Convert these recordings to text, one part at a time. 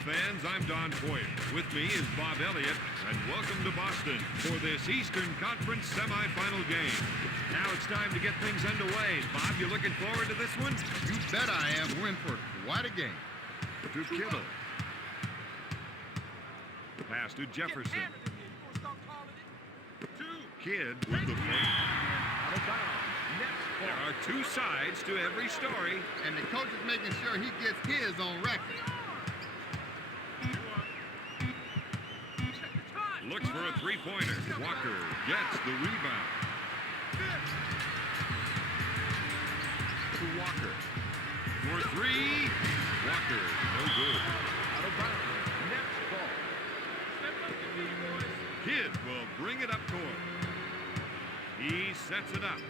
fans, I'm Don Poyer. With me is Bob Elliott, and welcome to Boston for this Eastern Conference semifinal game. Now it's time to get things underway. Bob, you looking forward to this one? You bet I am. We're in for quite a game. To Kittle. Pass to Jefferson. Kidd with the fake. There are two sides to every story. And the coach is making sure he gets his on record. Looks for a three-pointer. Walker gets the rebound. To Walker. For three. Walker, no good. Out of bounds. Next ball. Kidd will bring it up court. He sets it up.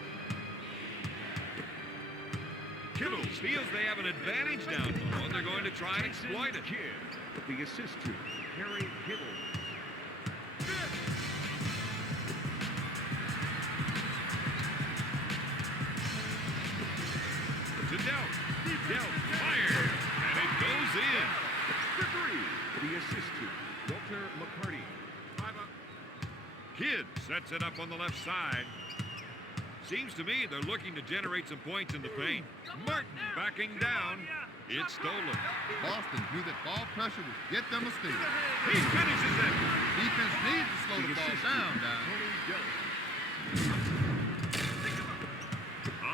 Kittle feels they have an advantage down low, and they're going to try and exploit it. The assist to Harry Kittle. To Delt. Delt fire, and it goes in. For three. The assist to Walter McCarty. Kidd sets it up on the left side. Seems to me they're looking to generate some points in the paint. Martin backing down. It's stolen. Boston knew that ball pressure would get them a steal. He finishes it. Defense needs to slow the ball down.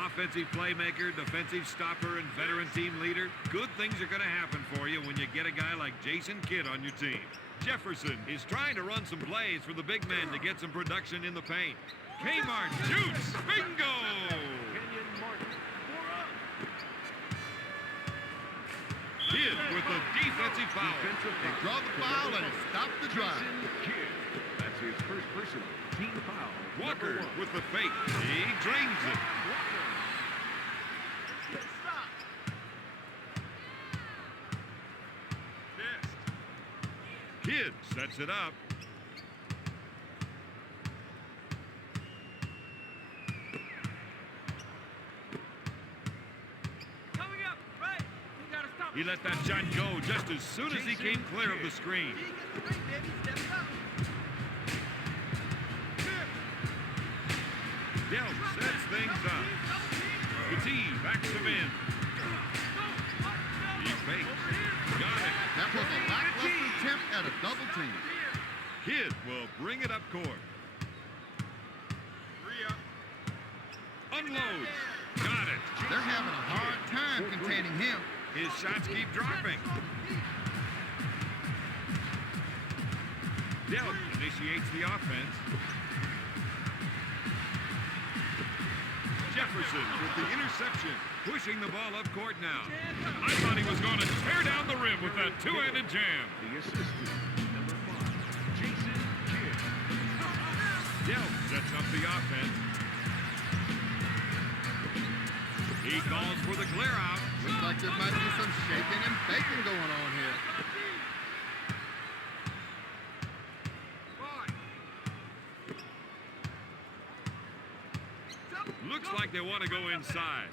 Offensive playmaker, defensive stopper, and veteran team leader. Good things are going to happen for you when you get a guy like Jason Kidd on your team. Jefferson is trying to run some plays for the big men to get some production in the paint. Kmart shoots. Bingo! Kidd with the defensive foul. They draw the foul and stop the drive. That's his first personal team foul. Walker with the fake. He drains it. Kidd sets it up. He let that shot go just as soon as he came clear of the screen. Delt sets things up. Petit backs him in. He fakes. Got it. That was a lackluster attempt at a double team. Kidd will bring it up court. Unloads. Got it. They're having a hard time containing him. His shots keep dropping. Delt initiates the offense. Jefferson with the interception, pushing the ball up court now. I thought he was going to tear down the rim with that two-handed jam. The assistant, number 5, Jason Kidd. Delt sets up the offense. He calls for the clear out. Looks like there might be some shaking and baking going on here. Looks like they want to go inside.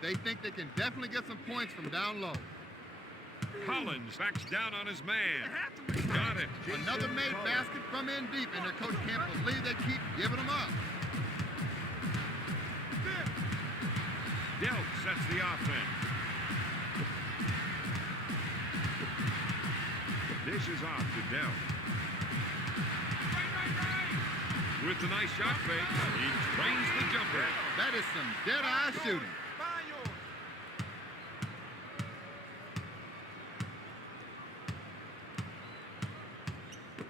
They think they can definitely get some points from down low. Collins backs down on his man. Got it. Another made basket from in deep, and their coach can't believe they keep giving them up. Delt sets the offense. Dishes off to Delt. With the nice shot fake, he trains the jumper. That is some dead-eye shooting.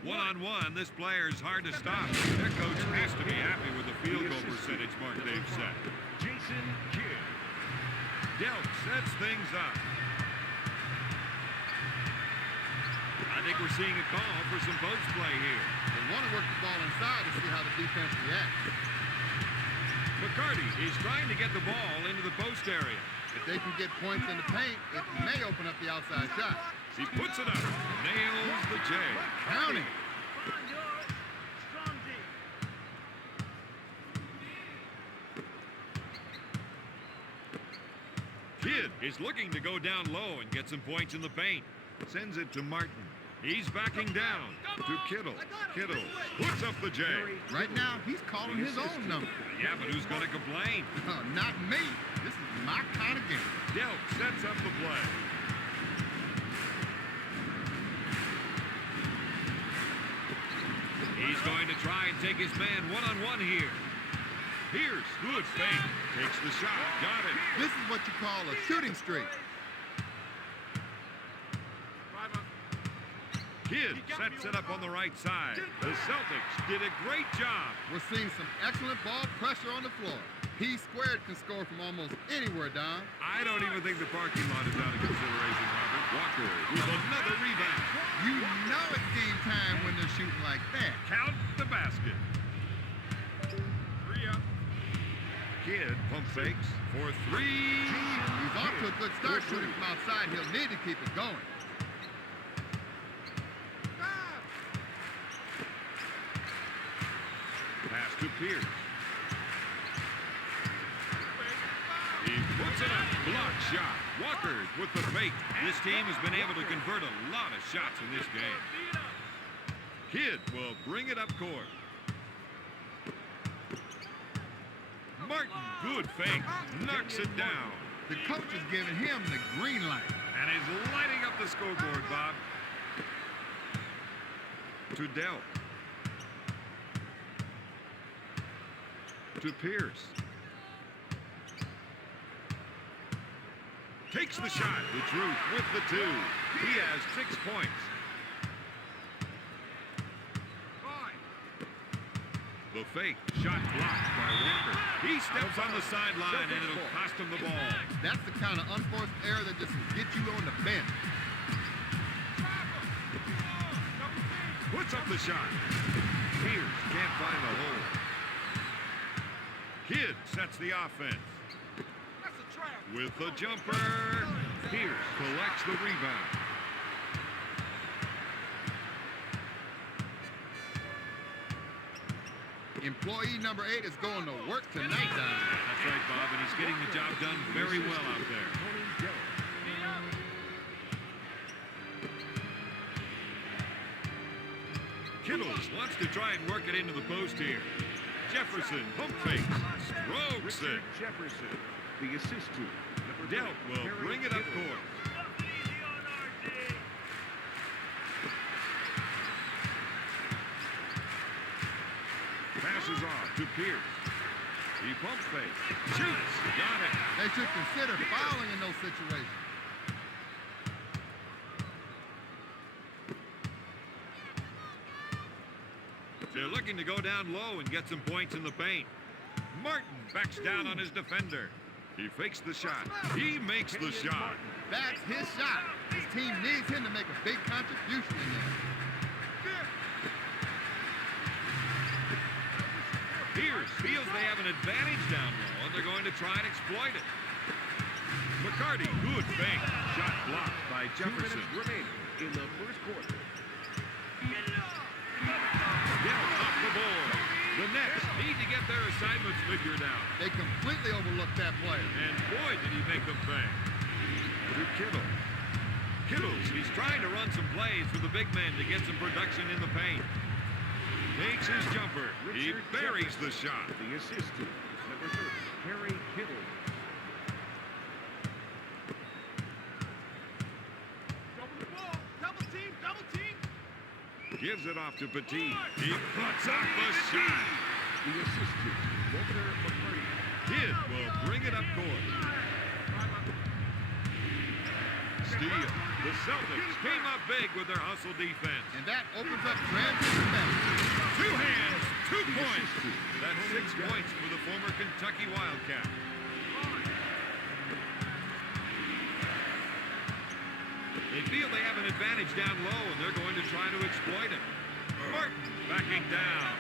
One-on-one, this player is hard to stop. Their coach has to be happy with the field goal percentage mark they've set. Jason Kidd. Delt sets things up. I think we're seeing a call for some post play here. They want to work the ball inside to see how the defense reacts. McCarty is trying to get the ball into the post area. If they can get points in the paint, it may open up the outside shot. He puts it up. Nails the J. Counting. Kidd is looking to go down low and get some points in the paint. Sends it to Martin. He's backing down to Kittle. Kittle puts up the J. Right now, he's calling his own number. Yeah, but who's going to complain? Not me. This is my kind of game. Delp sets up the play. He's going to try and take his man one-on-one here. Here's good fake. Takes the shot. Got it. This is what you call a shooting streak. Kidd sets it up on the right side. The Celtics did a great job. We're seeing some excellent ball pressure on the floor. He squared can score from almost anywhere, Don. I don't even think the parking lot is out of consideration, Robert. Walker with another rebound. You know it's game time when they're shooting like that. Count the basket. 3 up. Kidd pump fakes for 3. He's off to a good start shooting from outside. He'll need to keep it going. Pass to Pierce. He puts it up. Block shot. Walker with the fake. This team has been able to convert a lot of shots in this game. Kidd will bring it up court. Martin, good fake. Knocks it down. The coach is giving him the green light. And he's lighting up the scoreboard, Bob. To Delp. To Pierce. Takes the shot. The Truth with the 2. He has 6 points. The fake. Shot blocked by Walker. He steps on the sideline and it'll cost him the ball. That's the kind of unforced error that just gets you on the bench. Puts up the shot. Pierce can't find the hole. Kidd sets the offense. With the jumper. Pierce collects the rebound. Employee number 8 is going to work tonight, Don. That's right, Bob, and he's getting the job done very well out there. Kittles wants to try and work it into the post here. Jefferson pump fakes. Strokes it. Jefferson, the assist to Delp will bring it up court. Passes off to Pierce. He pump fakes. Shoots. Got it. They should consider fouling in those situations. They're looking to go down low and get some points in the paint. Martin backs down on his defender. He fakes the shot. He makes the shot. That's his shot. His team needs him to make a big contribution in there. Pierce feels they have an advantage down low, and they're going to try and exploit it. McCarty, good fake. Shot blocked by 2 minutes Jefferson. remaining in the first quarter. Delp off the board. The Nets need to get their assignments figured out. They completely overlooked that player. And boy, did he make them pay. To Kittle. Kittles, he's trying to run some plays for the big man to get some production in the paint. Takes his jumper. He buries the shot. The assist to number 30, Harry Kittle. Double team. Gives it off to Petit. He puts up the shot. The assist to Walter McCarty. Kidd will bring it up court. Steal. The Celtics came up big with their hustle defense. And that opens up transition match. 2 hands, 2 points. That's 6 points for the former Kentucky Wildcat. They feel they have an advantage down low, and they're going to try to exploit it. Martin backing down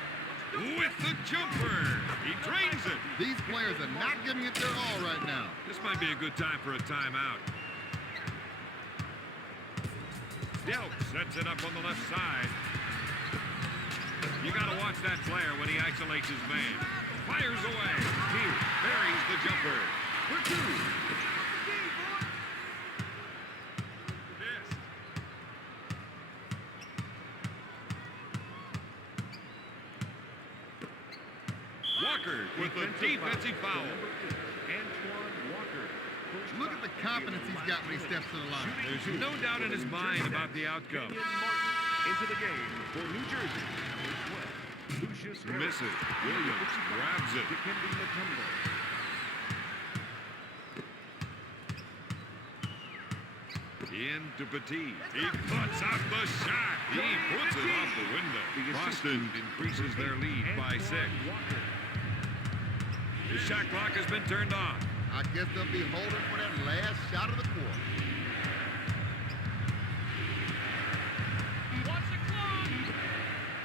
with the jumper. He drains it. These players are not giving it their all right now. This might be a good time for a timeout. Delp sets it up on the left side. You got to watch that player when he isolates his man. Fires away. Pierce buries the jumper. For 2. Walker with a defensive foul. Antoine Walker. Look at the confidence he's got when he steps to the line. There's no doubt in his mind about the outcome. Into the game for New Jersey. Lucius Misses. Williams grabs it. Dikembe Mutombo. Into Petit. He puts up the shot. He puts it off the window. Boston increases their lead by 6. The shot clock has been turned on. I guess they'll be holding for that last shot of the quarter. Watch the clock.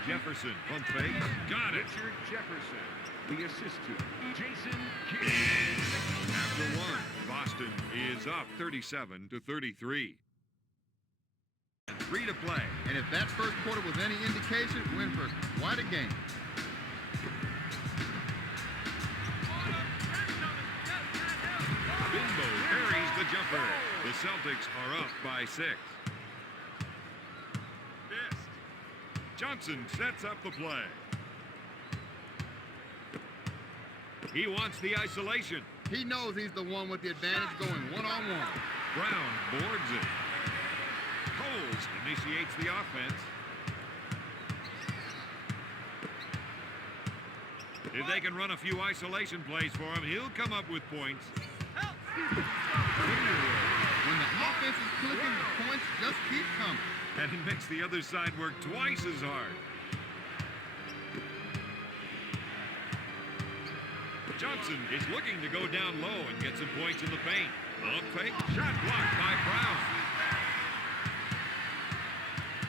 Jefferson pump fake. Got it. Richard Jefferson. The assist to Jason Kidd. After 1, Boston is up 37-33. And 3 to play. And if that first quarter was any indication, Winford, quite a game. Bimbo buries the jumper. The Celtics are up by 6. Johnson sets up the play. He wants the isolation. He knows he's the one with the advantage going one-on-one. Brown boards it. Coles initiates the offense. If they can run a few isolation plays for him, he'll come up with points. When the offense is clicking, the points just keep coming. And it makes the other side work twice as hard. Johnson is looking to go down low and get some points in the paint. Pump fake, shot blocked by Brown.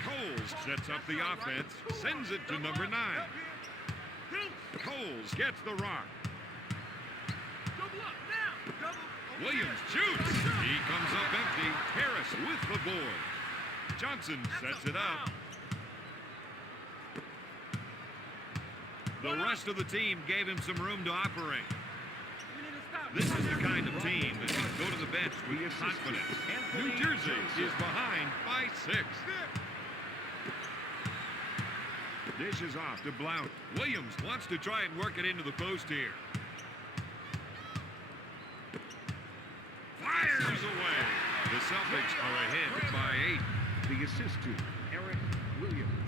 Coles sets up the offense, sends it to number 9. Coles gets the rock. Williams shoots. He comes up empty. Harris with the board. Johnson sets it up. The rest of the team gave him some room to operate. This is the kind of team that can go to the bench with confidence. New Jersey is behind by 6. Dishes off to Blount. Williams wants to try and work it into the post here. Fires away. The Celtics are ahead by 8. The assist to Eric Williams.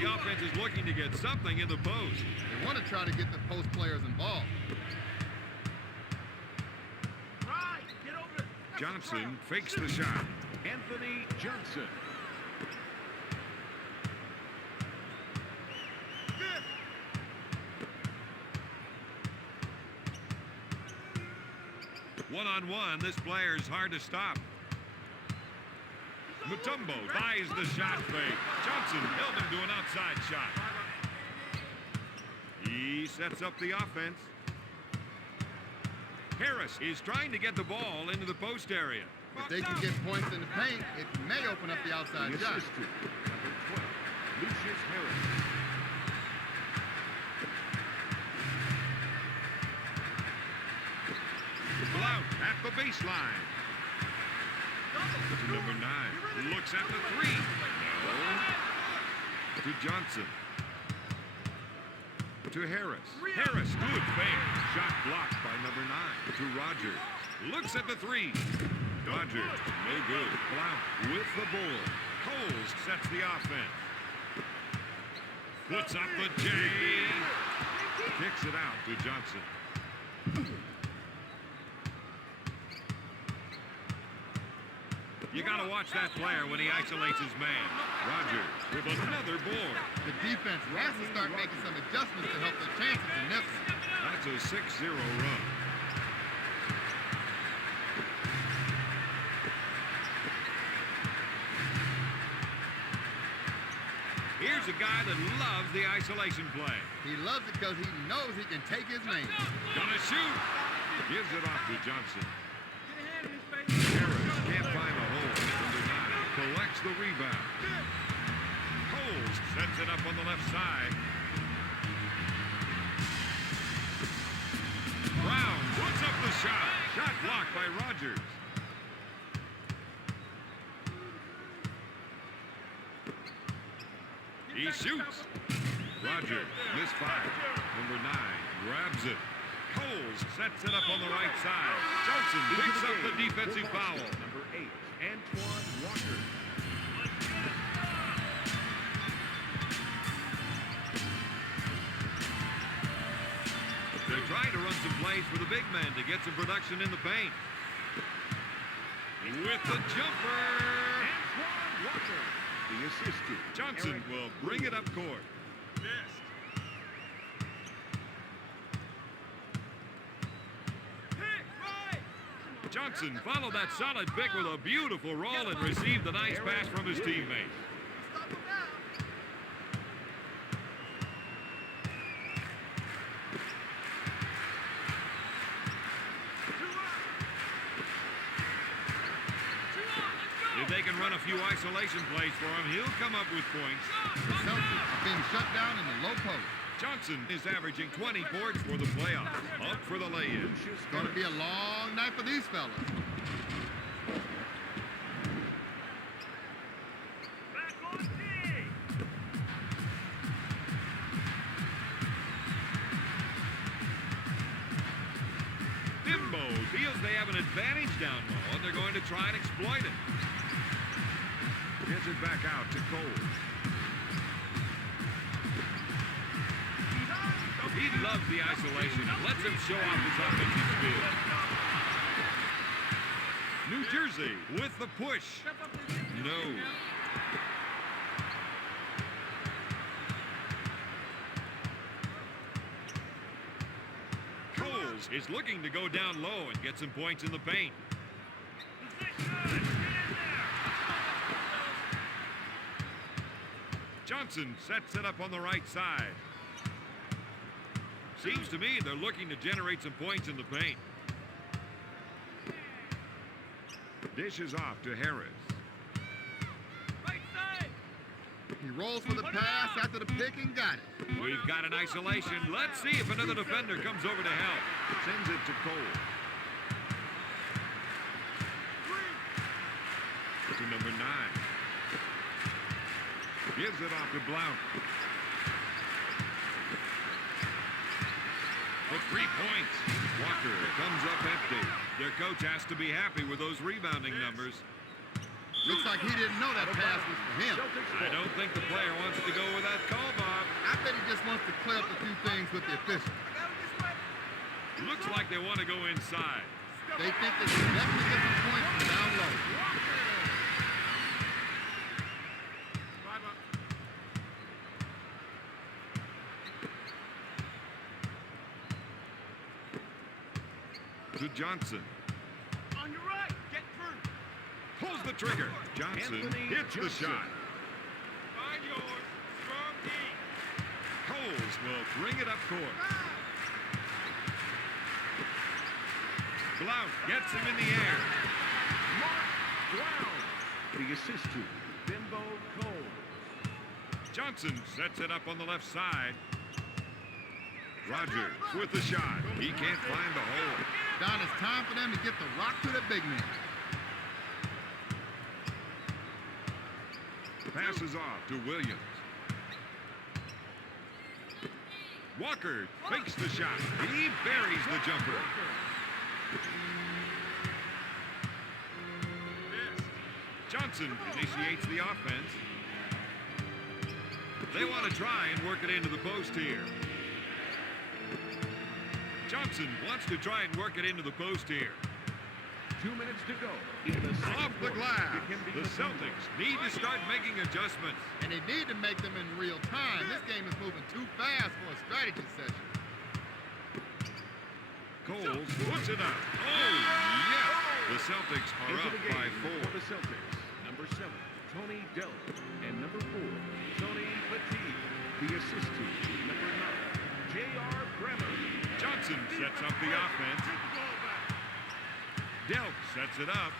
The offense is looking to get something in the post. They want to try to get the post players involved. Johnson fakes the shot. Anthony Johnson. One-on-one, this player is hard to stop. Mutombo buys the shot fake. Johnson held him to an outside shot. He sets up the offense. Harris is trying to get the ball into the post area. If they can get points in the paint, it may open up the outside The shot. assist to number 12, Lucius Harris. Blount at the baseline. To number 9. Looks at the 3. No. To Johnson. To Harris. Harris, good fake. Shot blocked by number 9. To Rogers. Looks at the 3. Rogers, no good. Blount with the board. Coles sets the offense. Puts up the J. Kicks it out to Johnson. You got to watch that player when he isolates his man. Rogers with another board. The defense has to start making some adjustments to help their chances in this one. That's a 6-0 run. Here's a guy that loves the isolation play. He loves it because he knows he can take his man. Gonna shoot. Gives it off to Johnson. Harris can't find a hole. Number 9 collects the rebound. Coles sets it up on the left side. Brown puts up the shot. Shot blocked by Rogers. He shoots. Roger misfire. Number 9 grabs it. Coles sets it up on the right side. Johnson picks up the defensive foul. Number 8, Antoine Walker. They're trying to run some plays for the big man to get some production in the paint. With the jumper. Antoine Walker. The assist to Johnson Eric will bring it up court. Missed. Pick right. Johnson followed that solid pick with a beautiful roll and received a nice pass from his teammate. Stop him now. If they can run a few isolation plays for him, he'll come up with points. The Celtics are being shut down in the low post. Johnson is averaging 20 boards for the playoffs. Up for the lay-in. Lucius It's going to be a long night for these fellas. Back on D. Bimbo feels they have an advantage down low, and they're going to try and exploit it. Gets it back out to Cole. He loves the isolation. Lets him show off his offensive skills. New Jersey with the push. No. Coles is looking to go down low and get some points in the paint. Johnson sets it up on the right side. Seems to me they're looking to generate some points in the paint. Dishes off to Harris. Right side. He rolls for the pass after the pick and got it. We've got an isolation. Let's see if another defender comes over to help. Sends it to Cole. To number 9. Gives it off to Blount. For 3 points. Walker comes up empty. Their coach has to be happy with those rebounding numbers. Looks like he didn't know that pass was for him. I don't think the player wants to go with that call, Bob. I bet he just wants to clear up a few things with the official. Looks like they want to go inside. They think they can definitely get some points from down low. To Johnson. On your right. Get through. Pulls the trigger. Johnson Anthony hits the Johnson. shot. Find yours. Strong D. Coles will bring it up court. Blount gets him in the air. Mark Brown. The assist to Bimbo Cole. Johnson sets it up on the left side. Rogers with the shot. He can't find the hole. Don, it's time for them to get the rock to the big man. Passes off to Williams. Walker fakes the shot. He buries the jumper. Johnson initiates the offense. They want to try and work it into the post here. Johnson wants to try and work it into the post here. 2 minutes to go. In the Off the second glass. quarter. It can be The Celtics need to start making adjustments. And they need to make them in real time. This game is moving too fast for a strategy session. Coles puts it up. Oh, yeah. The Celtics are Into up the by game 4. for the Celtics. Number 7, Tony Dell. And number 4, Tony Petit. The assist to number 9, J.R. Bremer. Johnson sets up the offense. Delk sets it up.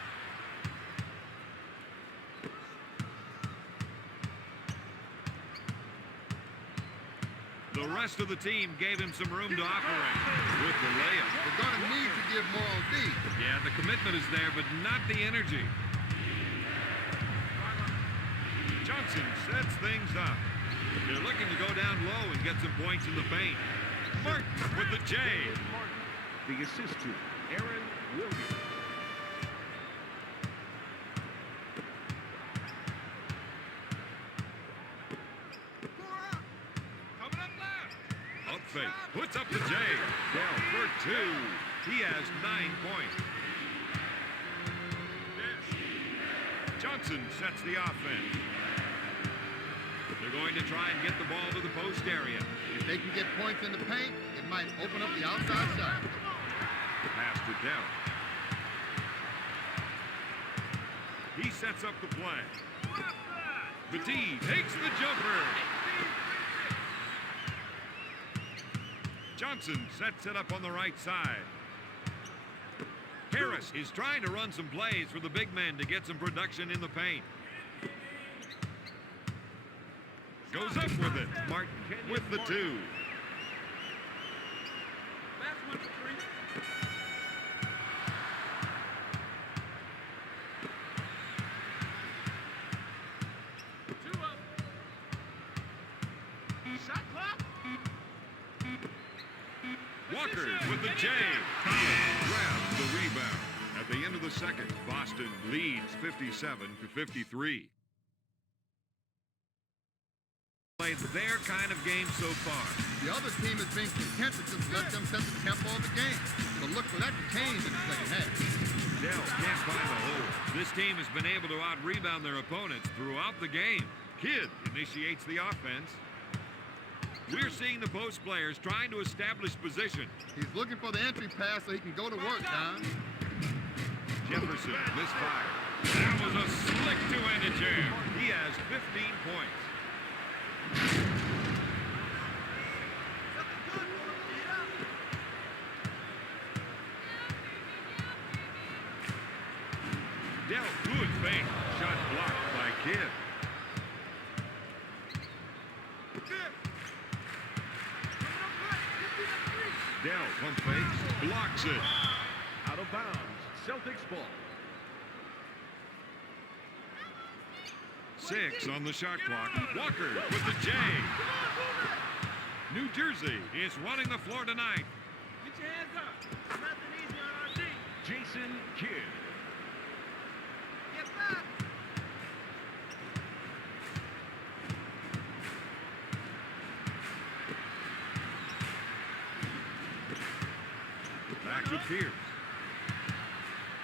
The rest of the team gave him some room to operate with the layup. They're going to need to give more on D. Yeah, the commitment is there, but not the energy. Johnson sets things up. They're looking to go down low and get some points in the paint. Martin with the J. Martin. The assist to Aaron Williams. Coming up left. Up fake. Puts up the J. Down for two. He has 9 points. Johnson sets the offense. They're going to try and get the ball to the post area. If they can get points in the paint, it might open up the outside shot. Pass to Dell. He sets up the play. Petit takes the jumper. Johnson sets it up on the right side. Harris is trying to run some plays for the big man to get some production in the paint. Goes up with it. Martin with the 2. Last one for 3. Two up. Shot clock. Walker with the J. Collins grabs the rebound. At the end of the second, Boston leads 57-53. Played their kind of game so far. The other team has been content to just let them set the tempo of the game. But look for that to change in the second half. Dell can't find the hole. This team has been able to out-rebound their opponents throughout the game. Kidd initiates the offense. We're seeing the post players trying to establish position. He's looking for the entry pass so he can go to work, Don. Jefferson misfire. That was a slick two-handed jam. He has 15 points. Dell, good fake. Shot blocked by Kidd. Dell pump fakes, blocks it. Out of bounds. Celtics ball. 6 on the shot clock. Walker with the J. New Jersey is running the floor tonight. Get your hands up. Nothing easy on our team. Jason Kidd. Get back. Back to Pierce.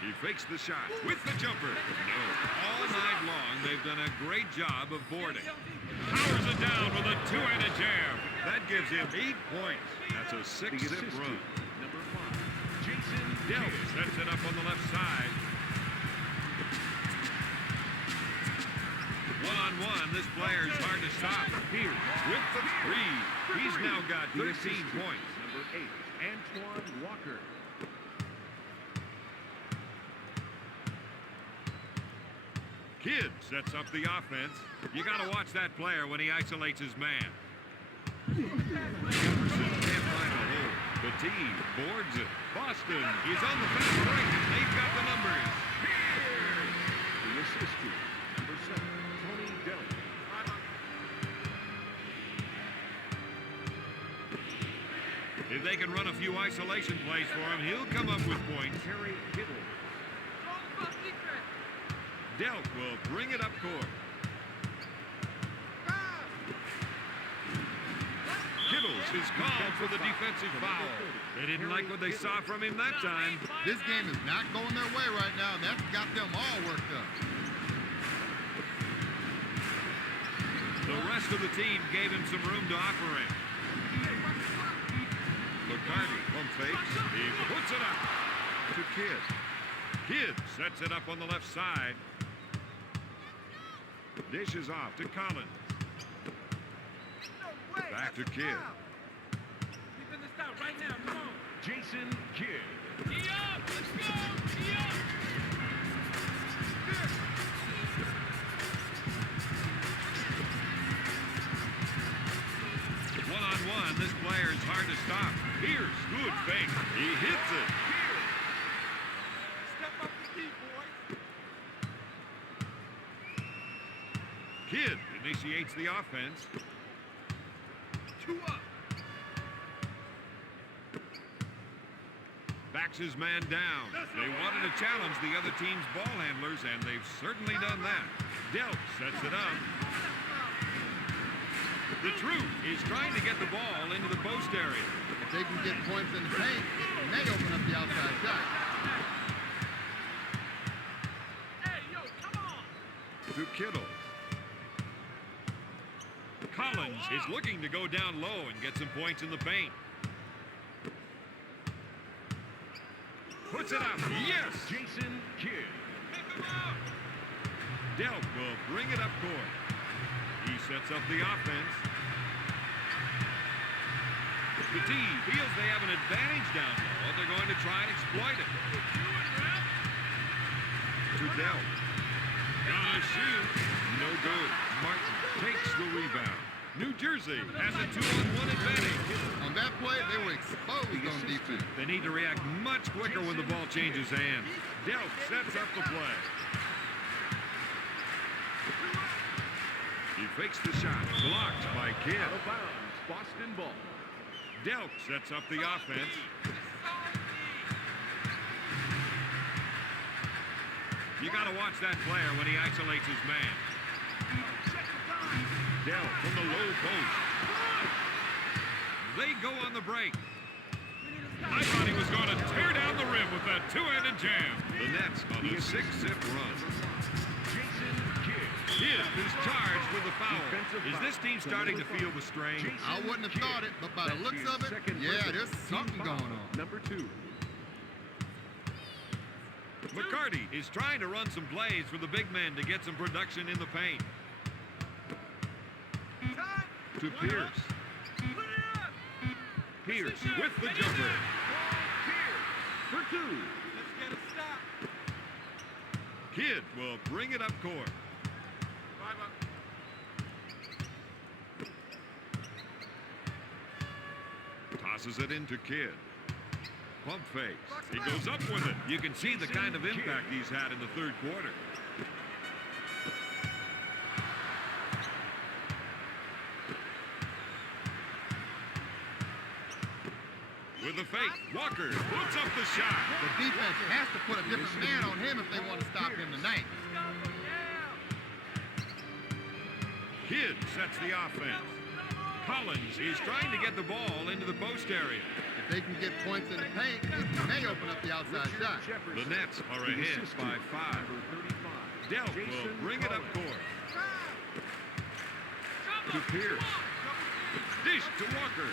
He fakes the shot with the jumper. No. All night long, they've done a great job of boarding. Powers it down with a two-handed jam. That gives him 8 points. That's a 6-zip run. Number 5. Jason Dell Kidd. sets it up on the left side. One-on-one, this player is hard to stop. Pierce with the 3. He's now got 13 points. Number 8. Antoine Walker. Kidd sets up the offense. You got to watch that player when he isolates his man. Jefferson can't find a hole. Petit boards it. Boston is on the fast break. They've got the numbers. The assist to number 7. Tony Dell. If they can run a few isolation plays for him, he'll come up with points. Terry Kittle. Delk will bring it up court. Kittles is called for the defensive foul. They didn't like what they saw from him that time. This game is not going their way right now, and that's got them all worked up. The rest of the team gave him some room to operate. McCarty pump fakes. He puts it up to Kidd. Kidd sets it up on the left side. Dishes off to Collins. Back to Kidd. Right now, come on. Jason Kidd. Let's go. One-on-one, this player is hard to stop. Pierce, good fake. He hits it. Step up the key, boys. Kidd initiates the offense. Two up. Backs his man down. They wanted to challenge the other team's ball handlers, and they've certainly done that. Delp sets it up. The Truth is trying to get the ball into the post area. If they can get points in the paint, it may open up the outside shot. Hey, yo, come on. To Kittle. Collins is looking to go down low and get some points in the paint. Puts it up. Yes! Jason Kidd. Pick him up. Delp will bring it up court. He sets up the offense. Petit feels they have an advantage down low. They're going to try and exploit it. To Delp. Gonna shoot. No good. Martin takes the rebound. New Jersey has a 2-on-1 advantage. On that play, they were exposed on defense. They need to react much quicker when the ball changes hands. Delp sets up the play. He fakes the shot. Blocked by Kidd. Out of bounds. Boston ball. Delp sets up the offense. You got to watch that player when he isolates his man. Delp from the low post. They go on the break. I thought he was going to tear down the rim with that two-handed jam. The Nets on a 6-zip run. Jason Kidd. Kidd is charged with the foul. Is this team starting to feel the strain? I wouldn't have thought it, but by the looks of it, yeah, there's something going on. Number 2. McCarty is trying to run some plays for the big men to get some production in the paint. To Pierce. Pierce with the jumper. For 2. Let's get a stop. Kidd will bring it up court. Tosses it into Kidd. Pump fakes. He goes up with it. You can see the kind of impact he's had in the third quarter. With the fake, Walker puts up the shot. The defense has to put a different man on him if they want to stop him tonight. Kidd sets the offense. Collins is trying to get the ball into the post area. If they can get points in the paint, it may open up the outside shot. The Nets are ahead by 5. Delp will bring it up court. To Pierce. Dish to Walker.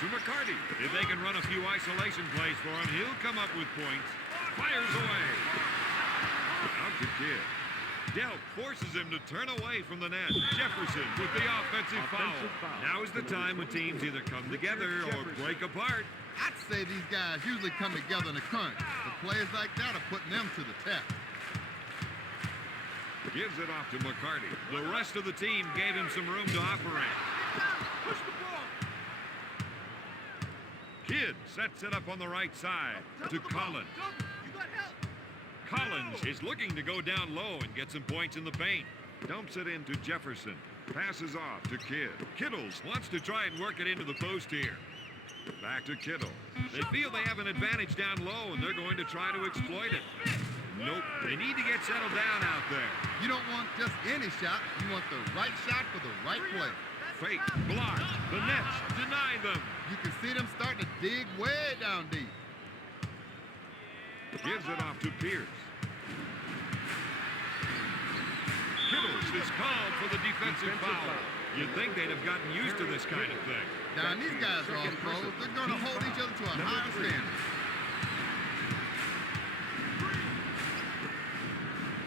To McCarty. If they can run a few isolation plays for him, he'll come up with points. Fires away. Out to Kidd. Delp forces him to turn away from the net. Jefferson with the offensive foul. Now is the time when teams either come together or break apart. I'd say these guys usually come together in a crunch, but plays like that are putting them to the test. Gives it off to McCarty. The rest of the team gave him some room to operate. Push the ball. Kidd sets it up on the right side to Collins. You got help. Collins is looking to go down low and get some points in the paint. Dumps it into Jefferson. Passes off to Kidd. Kittles wants to try and work it into the post here. Back to Kittle. They feel they have an advantage down low, and they're going to try to exploit it. Nope. They need to get settled down out there. You don't want just any shot. You want the right shot for the right play. Fake. Blocked. The Nets deny them. You can see them starting to dig way down deep. Gives it off to Pierce. Kittles is called for the defensive foul. You'd think they'd have gotten used to this kind of thing. Now, these guys are all pros. They're going to hold each other to a higher standard.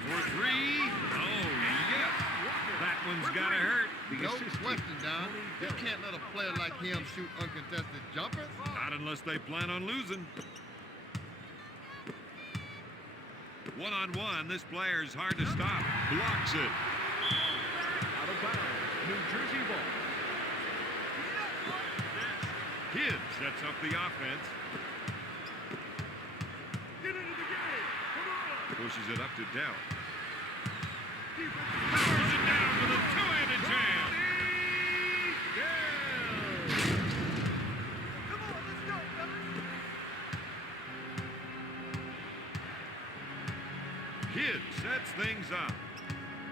For 3. Oh, yes. That one's got to hurt. No question, Don. You can't let a player like him shoot uncontested jumpers. Not unless they plan on losing. One-on-one, this player's hard to stop. Blocks it. Out of bounds. New Jersey ball. Kidd sets up the offense. Get into the game. Come on. Pushes it up to Delp. Powers it down with a two-handed jam. sets things up.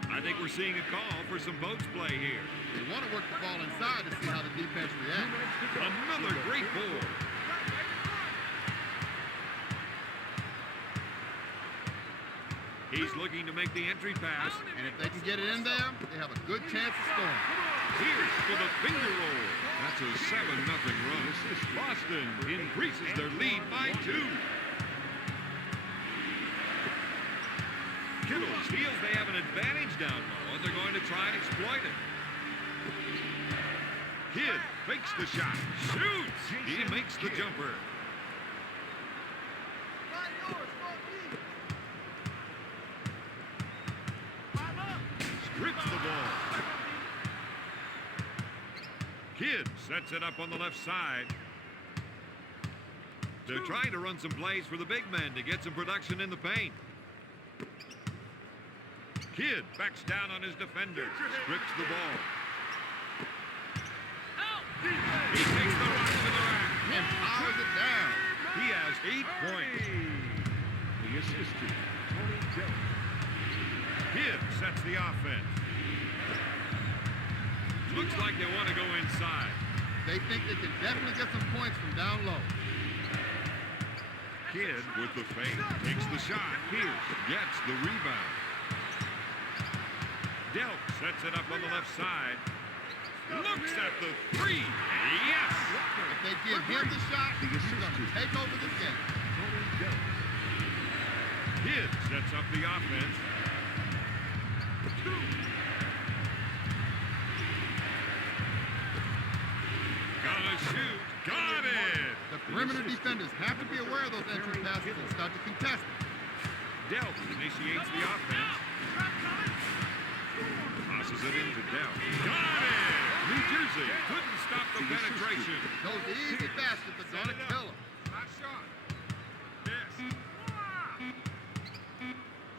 I think we're seeing a call for some post play here. They want to work the ball inside to see how the defense reacts. Another great board. He's looking to make the entry pass. And if they can get it in there, they have a good chance of scoring. Here's for the finger roll. That's a 7-0 run. Boston increases their lead by 2. Kittles feels they have an advantage down low, and they're going to try and exploit it. Kidd fakes the shot, shoots. He makes the jumper. Strips the ball. Kidd sets it up on the left side. They're trying to run some plays for the big men to get some production in the paint. Kidd backs down on his defender, strips the ball. He takes the run to the rack And powers it down. He has 8 points. The assist to Tony Delk. Kidd sets the offense. Looks like they want to go inside. They think they can definitely get some points from down low. Kidd with the fake, takes the shot. Pierce gets the rebound. Delk sets it up on the left side. Looks at the 3. Yes! If they give him the shot, he's going to take over this game. Tony Delk. Kidd sets up the offense. Gonna shoot. Got it! The perimeter defenders have to be aware of those entry passes and start to contest them. Delk initiates the offense. Tosses it into Delk. Got it! New Jersey couldn't stop the penetration. Those easy baskets are going to kill them.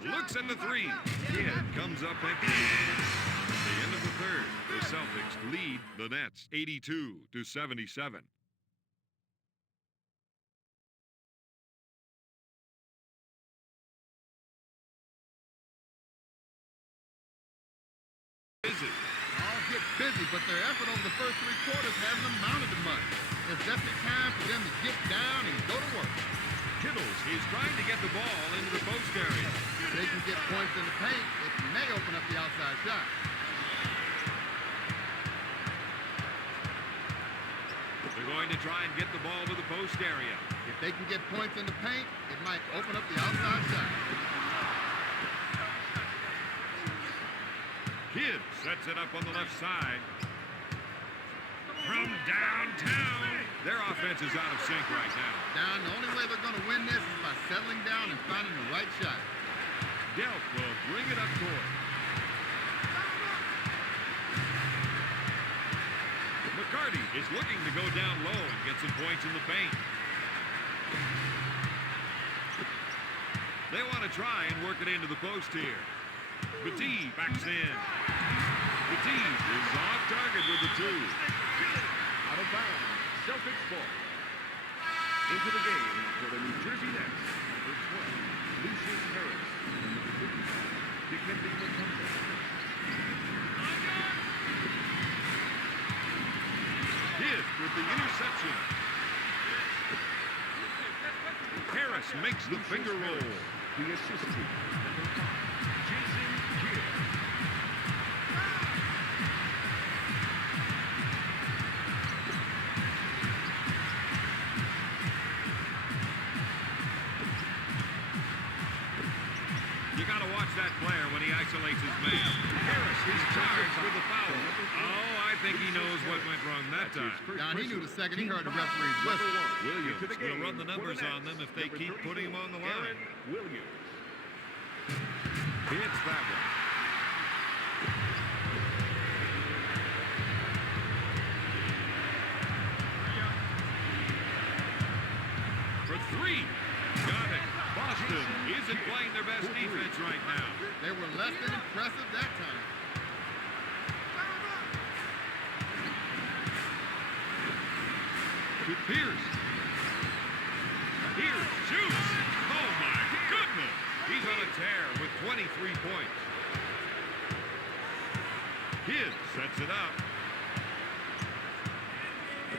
Looks at the 3. Kidd comes up empty. At the end of the third, the Celtics lead the Nets 82-77. Busy. All get busy, but their effort over the first 3 quarters hasn't amounted to much. It's definitely time for them to get down and go to work. Kittles is trying to get the ball into the post area. If they can get points in the paint, it may open up the outside shot. They're going to try and get the ball to the post area. If they can get points in the paint, it might open up the outside shot. Kidd sets it up on the left side. From downtown. Their offense is out of sync right now. Down, the only way they're going to win this is by settling down and finding the right shot. Delk will bring it up court. McCarty is looking to go down low and get some points in the paint. They want to try and work it into the post here. Petit backs in. Petit is off target with the 2. Out of bounds. Celtics ball. Into the game for the New Jersey Nets. Number 12, Lucius Harris. Number 55, Dikembe Mutombo. Kidd with the interception. Harris makes the finger roll. The assist to number 5, Jason Kidd. You got to watch that player when he isolates his man. Harris is charged with the foul. Oh, I think he knows what went wrong that time. Now, he knew the second he heard the referee's whistle. Williams will run the numbers on them if they keep putting him on the line. Williams. Hits that one. For 3. Got it. Boston isn't playing their best defense right now. They were less than impressive that time. To Pierce. Pierce shoots. Oh, my goodness. He's on a tear with 20 23 points. Kidd sets it up.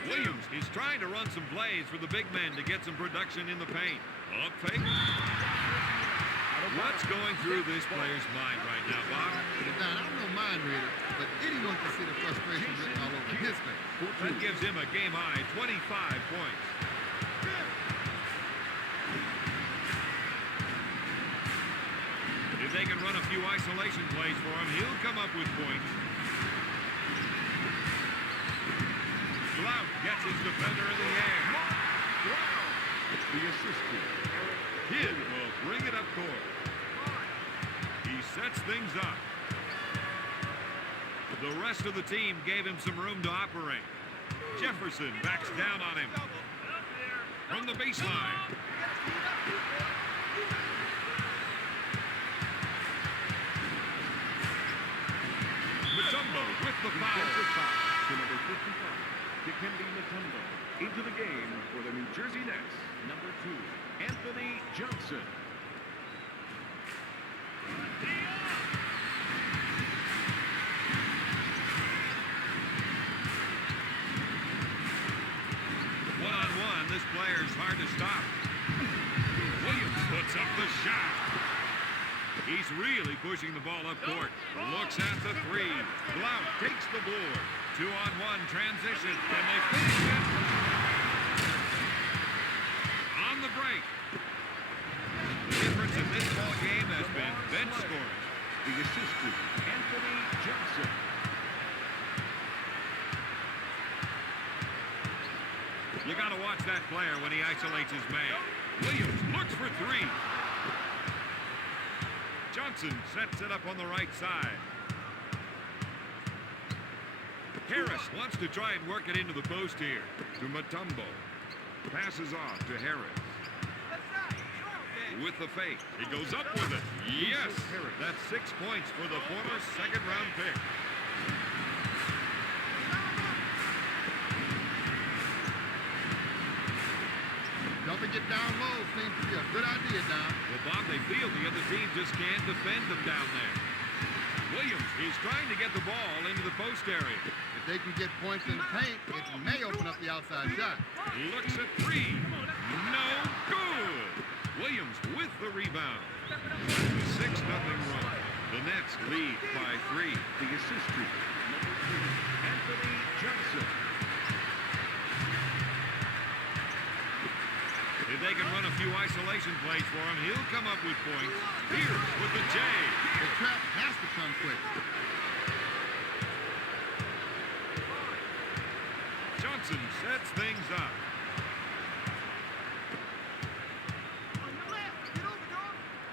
Williams is trying to run some plays for the big men to get some production in the paint. Up fake. What's going through this player's mind right now, Bob? Don, I'm no mind reader, but Eddie wants to see the frustration written all over his face. That gives him a game-high 25 points. If they can run a few isolation plays for him, he'll come up with points. Blount gets his defender in the air. The assistant. Kidd will bring it up court. He sets things up. The rest of the team gave him some room to operate. Jefferson backs down on him. From the baseline. Mutombo with the Defensive foul. foul to number 55. Dikembe Mutombo into the game for the New Jersey Nets. Number 2, Anthony Johnson. One-on-one, this player's hard to stop. Williams puts up the shot. He's really pushing the ball up court. Looks at the three. Blount takes the board. 2-on-1 transition. Can they finish it? On the break. The difference in this ball game has been bench scoring. The assistant, Anthony Johnson. You got to watch that player when he isolates his man. Williams looks for three. Johnson sets it up on the right side. Harris wants to try and work it into the post here. To Mutombo. Passes off to Harris. With the fake. He goes up with it. Yes! That's 6 points for the former second-round pick. Don't get down low seems to be a good idea, Don. Well, Bob, they feel the other team just can't defend them down there. Williams is trying to get the ball into the post area. If they can get points in the paint, it may open up the outside shot. Looks at three. No good. Williams with the rebound. 6-0 run. The Nets lead by 3. The assistant, number 2, Anthony Johnson. If they can run a few isolation plays for him, he'll come up with points. Pierce with the J. The trap has to come quick. Johnson sets things up.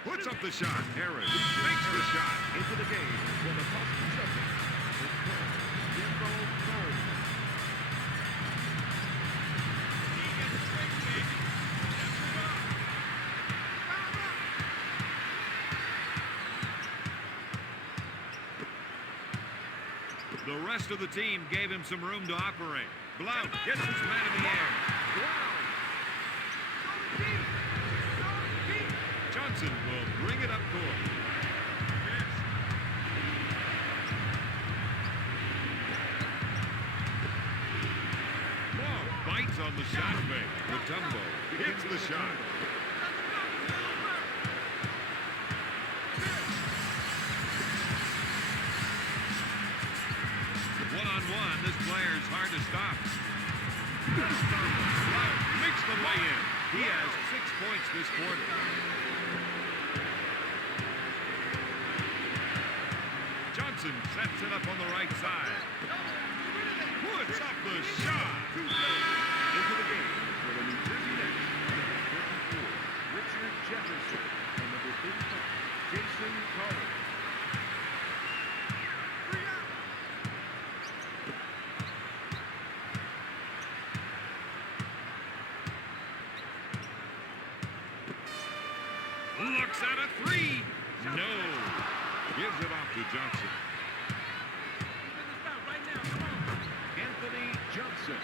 Puts up the shot. Harris makes the shot. Into the game for the Boston Celtics. Jimbo Cole. The rest of the team gave him some room to operate. Blount gets his man in the air. Johnson will bring it up court. Long bites on the shot fake. Mutombo hits the shot. One-on-one, this player's hard to stop. Blount makes the lay-in. He has 6 points this quarter. Johnson sets it up on the right side. Puts up the shot. Into the game for the New Jersey Nets. Number 54, Richard Jefferson. And number 35, Jason Collins. Looks at a three. No. Gives it off to Johnson. Anthony Johnson.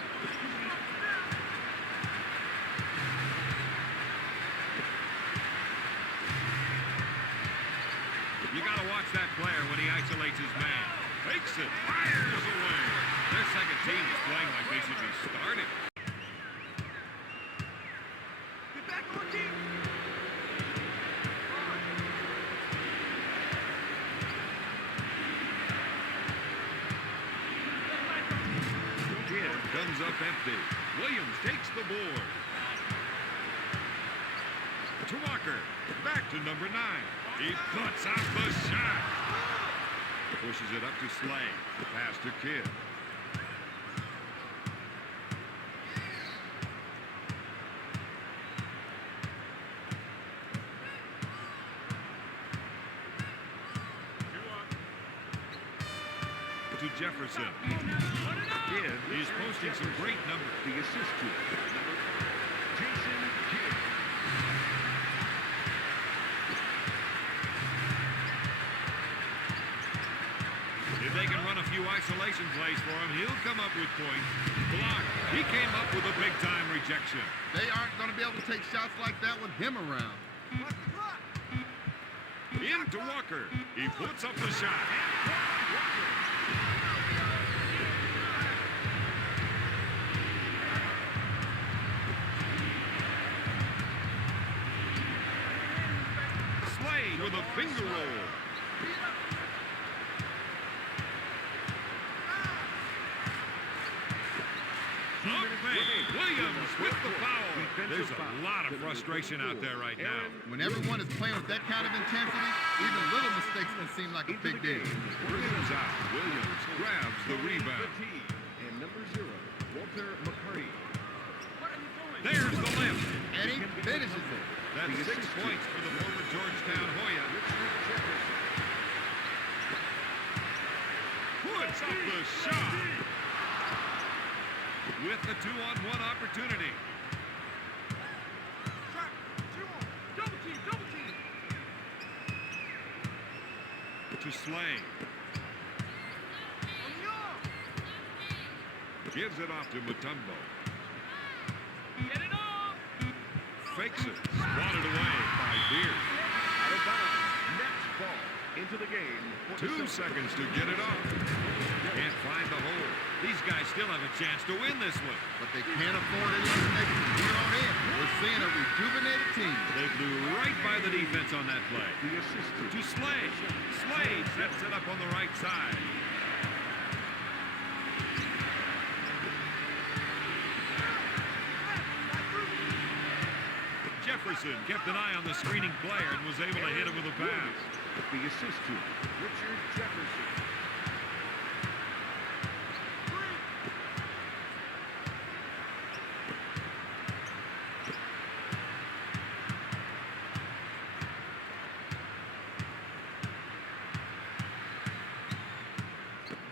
started. Get back on deep. Kidd comes up empty. Williams takes the board. To Walker. Back to number 9. He puts out the shot. Pushes it up to Slay. Pass to Kidd. To Jefferson. Kidd is posting some great numbers. The assist to number 5, Jason Kidd. If they can run a few isolation plays for him, he'll come up with points. Block. He came up with a big-time rejection. They aren't going to be able to take shots like that with him around. Watch the clock. Into Walker. He puts up the shot. Slade with a finger roll. Williams with the foul. There's a lot of frustration out there right now. When everyone is playing with that kind of intensity, even little mistakes can seem like a big deal. Williams out. Williams grabs the rebound. And number 0, Walter McCarty. There's the lift. And he finishes it. That's 6 points for the former Georgetown Hoya. Puts up the shot. With the 2-on-1 opportunity. Trap. 2 on. Double team. Double team. To Slay. On the arm. Gives it off to Mutombo. Get it off. Fakes it. Swatted away by Beard. Out of bounds. Next ball into the game. 2 seconds to get it off. Can't find the hole. These guys still have a chance to win this one. But they can't afford any mistakes from here on in. We're seeing a rejuvenated team. They blew right by the defense on that play. The assist To Slade. Slade sets it up on the right side. Jefferson kept an eye on the screening player and was able to hit him with a pass. The assist to Richard Jefferson.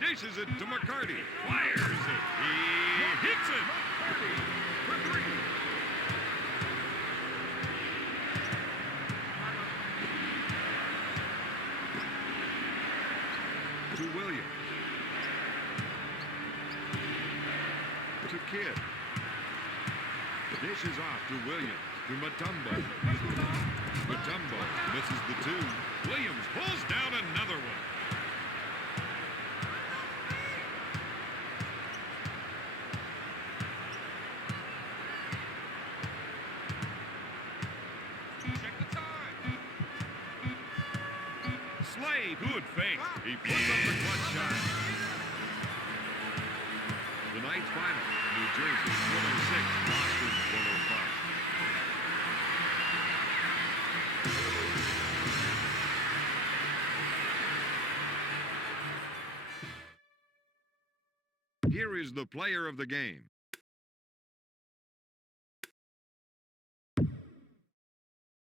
Dishes it to McCarty. Fires it. He hits it. McCarty for 3. To Williams. To Kidd. Dishes off to Williams. To Mutombo. Mutombo misses the 2. Williams pulls down another one. Check the time. Slade, good fake. He puts up the clutch shot. The night's final. New Jersey 106, Boston 105. Here is the player of the game.